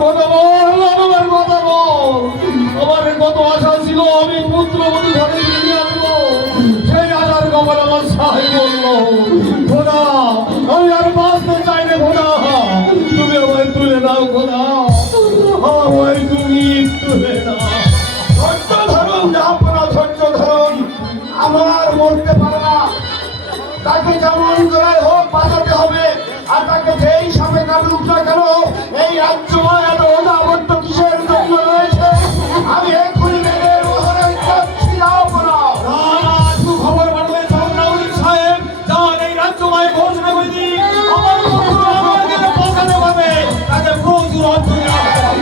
কথা বল, আমার কথা বল। আমার কত আশা ছিল আমি পুত্রবধূ ঘরে ফিরিয়ে আনবো, সেই আশার খবর আমার সাহেব বললো খোদা আমি আর বাঁচতে চাই না খোদা, তুমি আমায় তুলে দাও খোদা, আমায় তুমি তুলে দাও। ধৈর্য ধরুন জাহাপনা, ধৈর্য ধরুন। আমার মরতে পারে না, তাকে যেমন করে হোক বাঁচাতে হবে, আর তাকে যেই সামনে কাটুক না কেন এই রাজ্য এত অনাবর্ত কিসের জন্য রয়েছে আমি এক্ষুনি মেরে ওখানে যাচ্ছি। যাও না একটু খবর পাঠালে চলুন না উনি সাহেব, যান এই রাজ্যময় ঘোষণা করে দিই আমার পুত্র আমাকে পৌঁছাতে পারবে, তাকে প্রচুর অর্থ দেওয়া হবে।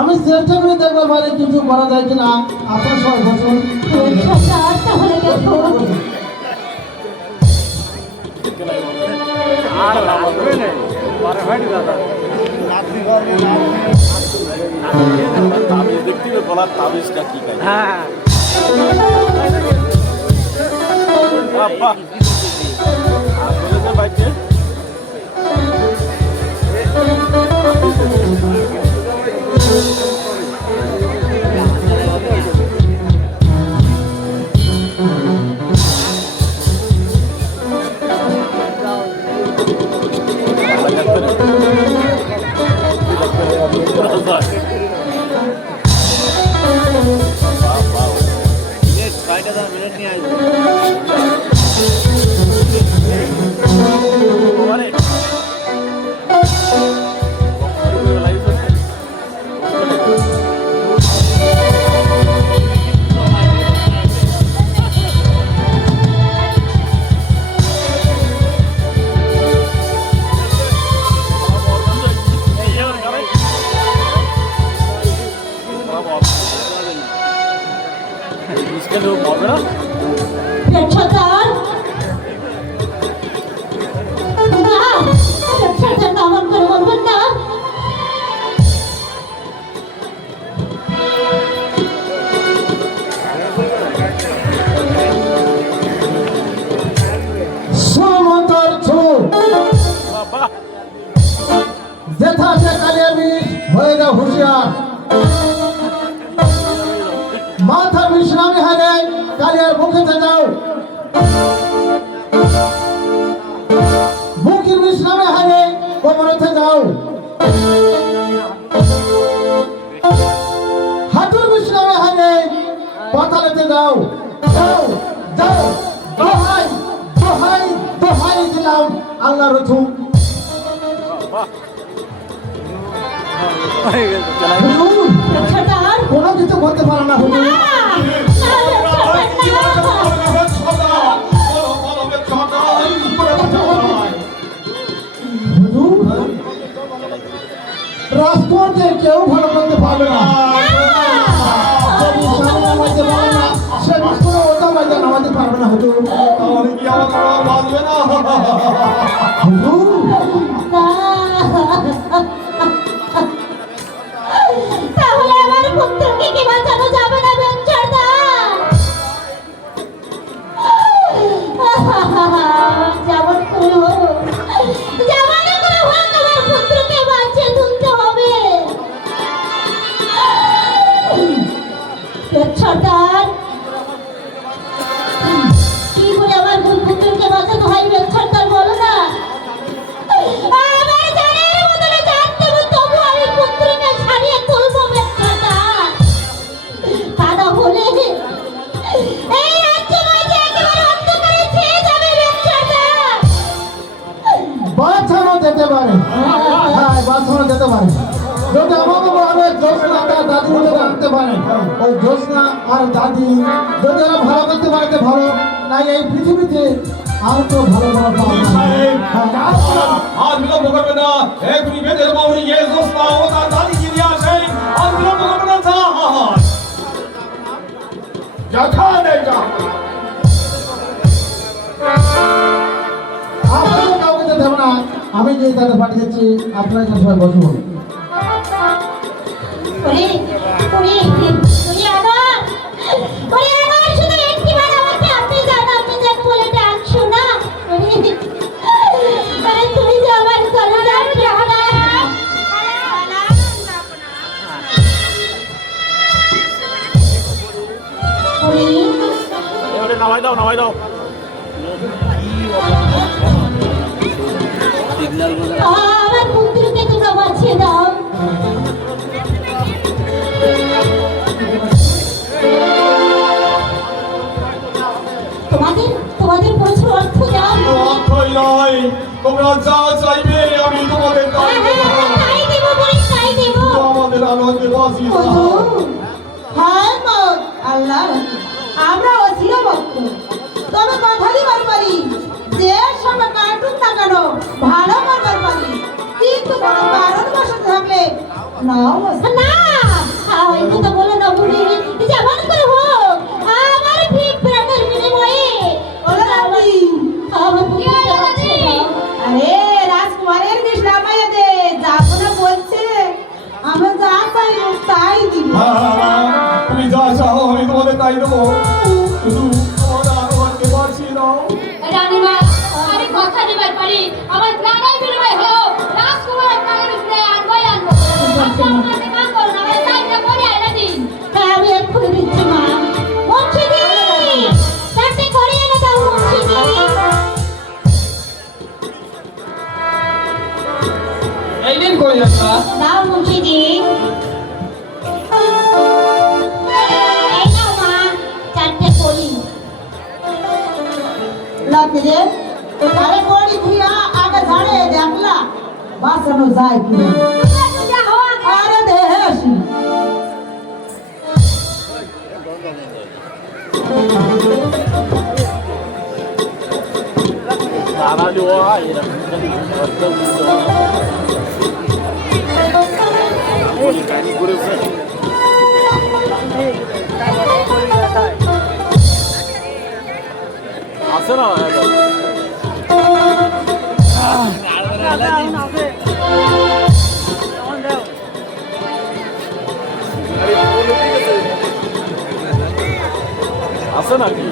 আমি চেষ্টা করে দেখবার বাইরে কিছু করা যায় কিনা, আপনার সবাই বসুন। তাবিজটা ঠিক আছে। বাইকে মিনিট নিয়ে আসবে। যেথা সে কালিয়াবি হয়ে যাও হুঁশিয়ার, মাথা বিশ্রামী হারে কালিয়ার মুখেতে যাও, মুখের বিশ্রামে হারে কোমরেতে যাও, হাঁটুর বিশ্রামে হারে পাতালেতে যাও। যাও যাও, দোহাই দোহাই দোহাই দিলাম আল্লাহর হুকুম। কোনো কিছু করতে পারে না হুজুর। রাজকোটে কেউ ভালো করতে পারবে না, সে রাজকোটে ওটা বাইরে নামাতে পারবে না হুজুর। তাহলে আমার পুত্রকে কি বাঁচানো যাবে না বেঞ্চরদার? যেমন করে হোক, যেমন করে হোক আমার পুত্রকে বাঁচিয়ে তুলতে হবে। বেঞ্চরদার, কি করে আমার পুত্রকে বাঁচাতে হয় বেঞ্চরদার বলো না? আমার জানের বদলে জান দেব, তবু আমি পুত্রকে ছাড়িয়ে তুলবো বেঞ্চরদার। তা না হলে এই রাজ্য মাঝে একেবারে অন্ধকারে ছেয়ে যদি আমাকে বলে জ্যোৎস্না তার দাদি মতো রাখতে পারে, ওই জ্যোৎস্না আর দাদি যদি ওরা ভালো করতে পারে তো ভালো, তাই এই পৃথিবীতে আর তো ভালো ভালো পাওয়া যায় না। হ্যাঁ। আর বিলম্ব করবে না, এখনই বেদের বউরি গিয়ে জ্যোৎস্না ও তার দাদিকে নিয়ে আসে। আর বিলম্ব করবে না, যথা নেই যা। আপনারা কাউকে যেতে হবে না, আমি যে তাদের পাঠিয়েছি, আপনারা এখানে সবাই বসে বলুন। ওরে ওরে ওরে আবার ওরে আবার শুধু একটিবার আমাকে আপনি যান বলে ডাকছো না। ওরে তুমি যে আমার কলজার প্রাণা। ওরে এবারে নামাই দাও সিগন্যাল গুলো আমার পুত্রকে তোমরা বাঁচিয়ে দাও। তোমাদের প্রচুর অর্থ দাও। অর্থই নয়, তোমরা যা চাইবে আমি তোমাদের তাই দেব। তাই দেব বলি তাই দেব। আমাদের আনন্দে বাঁচিয়ে ওগো, দাও। হায় মত আল্লাহ, আমরা অচির ভক্ত, তবে কথা দিবার পারি যে সঙ্গে কার্টুন তাকানো ভালো করবার পারি, কিন্তু কোনো কারণ বসতে থাকলে নাও না হয়তো তো বলো না বুড়ি, যেমন করে হোক আমার ঠিক প্রাণের বিনিময়ে ওরা রাখি। আমার পুত্রকে বাঁচিয়ে দাও। আরে রাজকুমারের কৃষ্ণ আমায় দে, যাবো না বলছে, আমরা যা চাইব তাই দিব। তুমি যা চাও আমি তোমাদের তাই দেবো, শুধু তোমাদের আনন্দকে বাঁচিয়ে দাও। রানীমা আমি কথা দিবার পারি আমার প্রাণের বিনিময়ে হলো রাজকুমারের প্রাণের বিনিময়ে আনবই আনবো। আপনি আপনাকে কাম করুন, আমার সাইডটা করে আইনা দিন। হ্যাঁ আমি এক্ষুনি দিচ্ছি মা। মুন্সিদি তাতে করে এনে দাও মুন্সিদি। এই দিন কই যাচ্ছা? দাও মুন্সিদি। এই নাও মা, 4টে করি। লাগবে যে আরে বড়ি ধুইয়া আগে ঝাড়ে দেখলা বাঁচানো যায় কিনা। আরে দেহে আসি দাঁড়ালি ও এরকম গাড়ি ঘুরেছে আছে না আছে নাকি